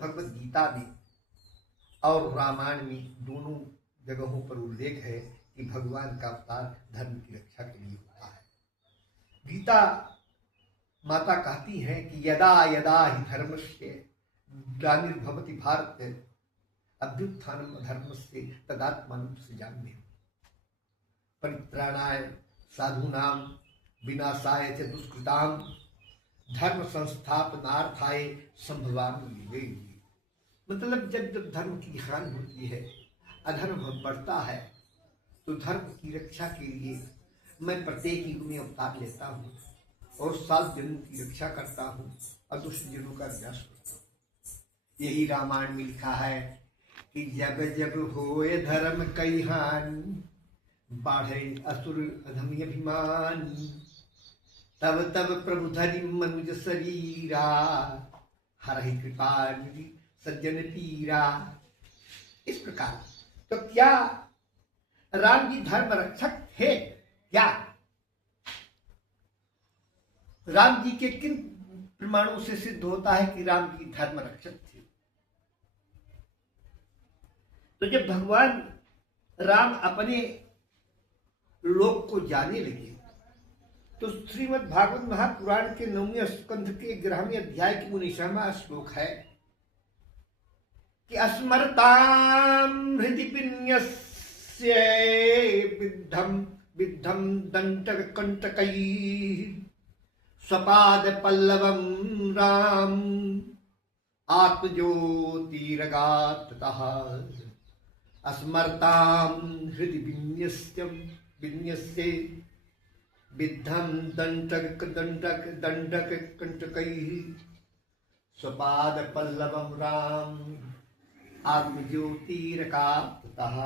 भगवत गीता में और रामायण में दोनों जगहों पर उल्लेख है कि भगवान का अवतार धर्म की रक्षा के लिए होता है। गीता माता कहती हैं कि यदा यदा ही धर्मस्य ग्लानिर्भवति भारत अभ्युत्थानम अधर्मस्य तदात्मानं सृजाम्यहम् परित्राणाय साधूनां विनाशाय च दुष्कृतां धर्म संस्थापनार्थाय संभवामि युगे युगे। मतलब जब जब धर्म की हानि होती है, अधर्म बढ़ता है, तो धर्म की रक्षा के लिए मैं प्रत्येक युग में अवतार लेता हूँ और 7 जनों की रक्षा करता हूँ और दुष्ट जनों का विनाश करता हूँ। यही रामायण में लिखा है कि जब जब होए धर्म कई हानि बाढ़े असुर अधमी अभिमानी तब तब प्रभु धरि मनुज शरीरा हरहि कृपा निधि सज्जन पीरा। इस प्रकार तो क्या राम जी धर्म रक्षक थे? क्या राम जी के किन प्रमाणों से सिद्ध होता है कि राम जी धर्म रक्षक थे? तो जब भगवान राम अपने लोक को जाने लगे तो श्रीमद् भागवत महापुराण के 9वें स्कंध के 11वें अध्याय की 19वां श्लोक है कि अस्मरताम हृदि विन्यस्य विद्धम विद्धम दंडक कंटकैः स्वपाद पल्लवम राम आत्मज्योतिरगात्ततः अस्मरताम हृदि विन्यस्य विद्धम दंडक कंटकैः स्वपाद पल्लवम राम आत्मज्योतिरगात्ततः।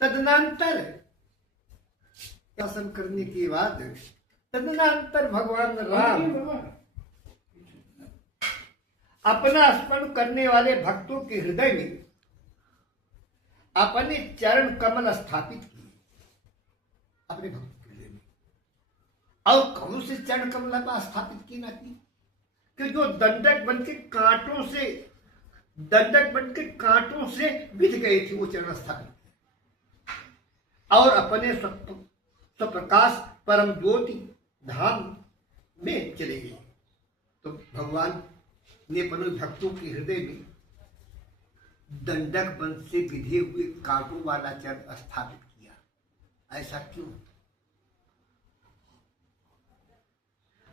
तदनंतर शासन करने के बाद तदनंतर भगवान राम अपना स्मरण करने वाले भक्तों के हृदय में अपने चरण कमल स्थापित किए अपने भक्तों के हृदय में। और कौन से चरण कमल स्थापित किए ना की कि जो दंडक बनके कांटों से बिध गए थे, वो चरण स्थापित किए और अपने स्वप्रकाश परम ज्योति धाम में चले गए। तो भगवान ने अपने भक्तों के हृदय में दंडक बन से विधे हुए कांटों वाला चरण स्थापित किया। ऐसा क्यों?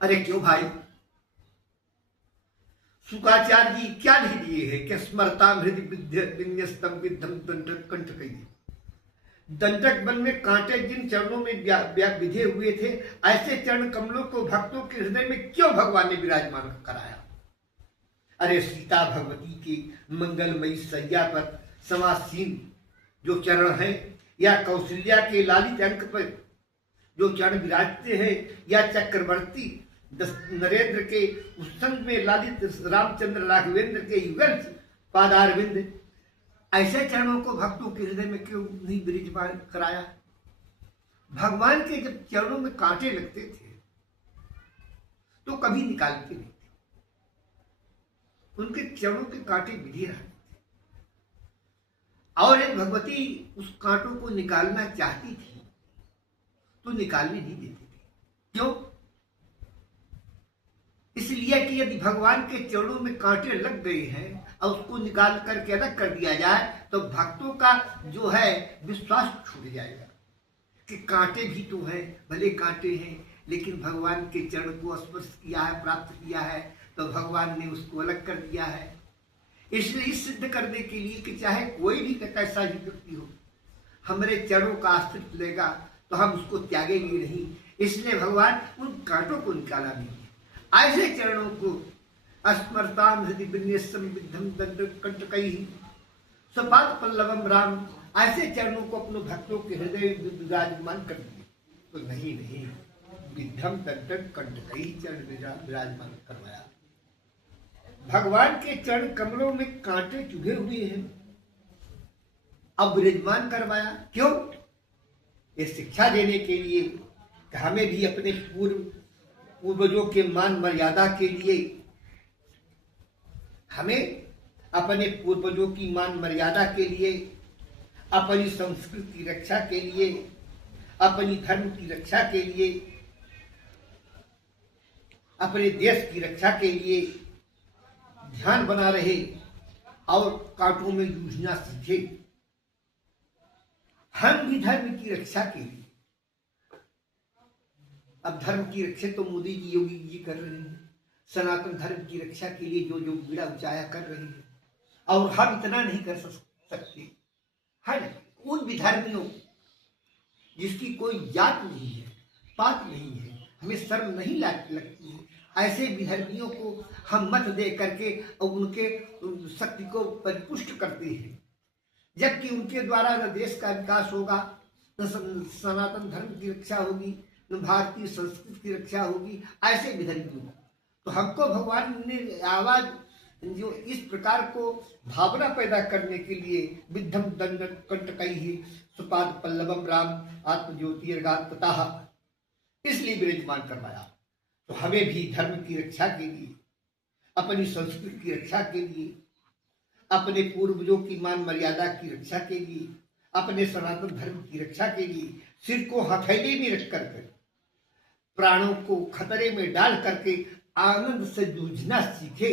अरे क्यों भाई? शुकाचार्य जी क्या लिख दिए है कि स्मरताम हृदय विन्यस्तम विद्धम दंडक कंटकैः। दंडक वन में कांटे जिन चरणों में विधे हुए थे, ऐसे चरण कमलों को भक्तों के हृदय में क्यों भगवान ने विराजमान कराया? अरे सीता भगवती की मंगलमयी सैया पर समासीन जो चरण है, या कौशल्या के लालित अंक पर जो चरण विराजते हैं, या चक्रवर्ती नरेंद्र के उत्संग में लालित रामचंद्र राघवेंद्र के युगल पादारविंद, ऐसे चरणों को भक्तों के हृदय में क्यों नहीं विराजमान कराया? भगवान के जब चरणों में कांटे लगते थे तो कभी निकालते नहीं थे, उनके चरणों के कांटे विधे रहते थे। और यदि भगवती उस कांटों को निकालना चाहती थी तो निकालने नहीं देती थी। क्यों? इसलिए कि यदि भगवान के चरणों में कांटे लग गए हैं और उसको निकाल करके अलग कर दिया जाए तो भक्तों का जो है विश्वास छूट जाएगा कि कांटे भी तो हैं, भले कांटे हैं लेकिन भगवान के चरण को स्पर्श किया है, प्राप्त किया है, तो भगवान ने उसको अलग कर दिया है। इसलिए सिद्ध करने के लिए कि चाहे कोई भी कैसा ही व्यक्ति हो, हमारे चरणों का आश्रित लेगा तो हम उसको त्यागेंगे नहीं। इसलिए भगवान उन कांटों को निकाला नहीं। ऐसे चरणों को स्मरताम हृदि विन्यस्तम विद्धम दंडक कंटकैः स्वपाद पल्लवम राम, ऐसे चरणों को अपने भक्तों के हृदय में विराजमान कर दिए। तो नहीं विद्धम दंडक कंटकैः चरण विराजमान करवाया। भगवान के चरण कमलों में कांटे चुभे हुए हैं, अब विराजमान करवाया। क्यों? ये शिक्षा देने के लिए कि हमें भी अपने पूर्वजों के मान मर्यादा के लिए हमें अपने पूर्वजों की मान मर्यादा के लिए, अपनी संस्कृति की रक्षा के लिए, अपनी धर्म की रक्षा के लिए, अपने देश की रक्षा के लिए ध्यान बना रहे और कांटों में जूझना सीखे। हम भी धर्म की रक्षा के लिए, अब धर्म की रक्षा तो मोदी जी, योगी जी कर रहे हैं, सनातन धर्म की रक्षा के लिए जो जो बीड़ा उचाया कर रहे हैं, और हम इतना नहीं कर सकते, है ना। उन विधर्मियों जिसकी कोई जात नहीं है, पात नहीं है, हमें शर्म नहीं लगती है, ऐसे विधर्मियों को हम मत दे करके और उनके शक्ति को परिपुष्ट करते हैं, जबकि उनके द्वारा न देश का विकास होगा, न सनातन धर्म की रक्षा होगी, न भारतीय संस्कृति की रक्षा होगी। ऐसे विधर्मियों तो हमको भगवान ने आवाज जो इस प्रकार को भावना पैदा करने के लिए विद्धम दंड कंटकैहि सुपाद पल्लवम राम आत्मज्योतिर्गात्मतः, इसलिए विराजमान करवाया। तो हमें भी धर्म की रक्षा के लिए, अपनी संस्कृति की रक्षा के लिए, अपने पूर्वजों की मान मर्यादा की रक्षा के लिए, अपने सनातन धर्म की रक्षा के लिए सिर को हथेली में रख करके, प्राणों को खतरे में डाल करके आनंद से जूझना सीखे।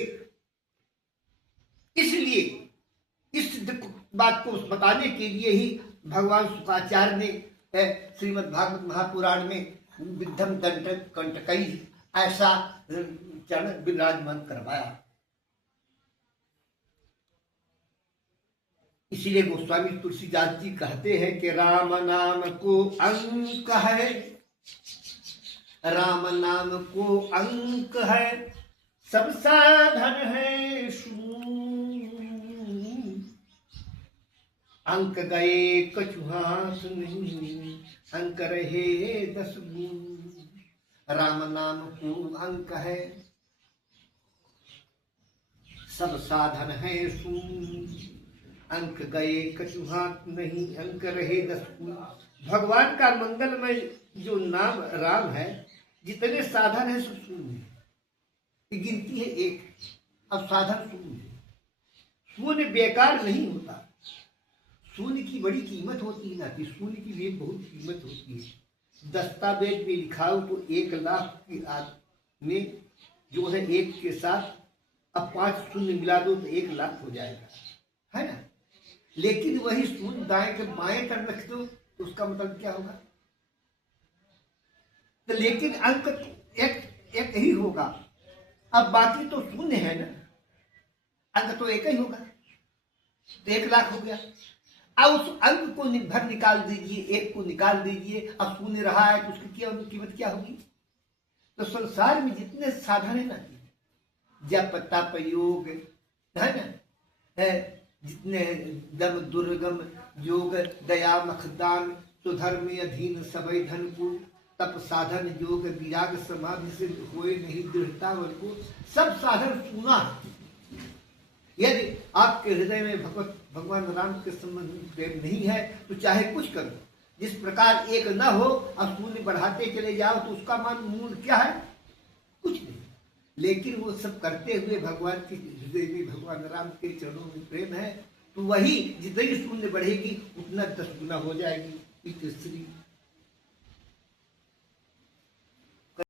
इसलिए इस बात को बताने के लिए ही भगवान शुक्राचार्य ने श्रीमद् भागवत महापुराण में विद्धम दंड कंटकैहि ऐसा चरण विराजमान करवाया। इसीलिए गोस्वामी तुलसीदास जी कहते हैं कि राम नाम को अंक है, राम नाम को अंक है, सब साधन है शून्य, अंक गए कछु हाथ नहीं, अंक रहे 10 गुण। राम नाम को अंक है, सब साधन है शून्य, अंक गए कछु हाथ नहीं, अंक रहे 10 गुण। भगवान का मंगलमय जो नाम राम है, जितने साधन है सब शून्य, गिनती है 1, अब साधन शून्य। शून्य बेकार नहीं होता, शून्य की बड़ी कीमत होती है ना, कि शून्य की भी बहुत कीमत होती है। दस्तावेज में लिखा हो तो 1 लाख की में जो है 1 के साथ अब 5 शून्य मिला दो तो 1 लाख हो जाएगा, है ना। लेकिन वही शून्य दाएं के बाएं तरफ रख दो तो उसका मतलब क्या होगा। तो लेकिन अंक एक ही होगा, अब बाकी तो शून्य है ना, अंक तो एक ही होगा, तो 1 लाख हो गया। अब उस अंक को भर निकाल दीजिए, 1 को निकाल दीजिए, अब शून्य रहा है तो उसकी क्या कीमत क्या होगी। तो संसार में जितने साधन है ना, जप तप योग, है ना, है जितने दम दुर्गम योग दया मखदान सुधर्म अधीन सबई धन को, तप साधन योग विराग समाधि से होए नहीं दृढ़ता को, सब साधन सुना। यदि आपके हृदय में भगवान राम के संबंध में प्रेम नहीं है तो चाहे कुछ करो, जिस प्रकार 1 न हो अब शून्य बढ़ाते चले जाओ तो उसका मान मूल्य क्या है, कुछ नहीं। लेकिन वो सब करते हुए भगवान के हृदय में भगवान राम के चरणों में प्रेम है, तो वही जितनी शून्य बढ़ेगी उतना 10 गुना हो जाएगी। श्री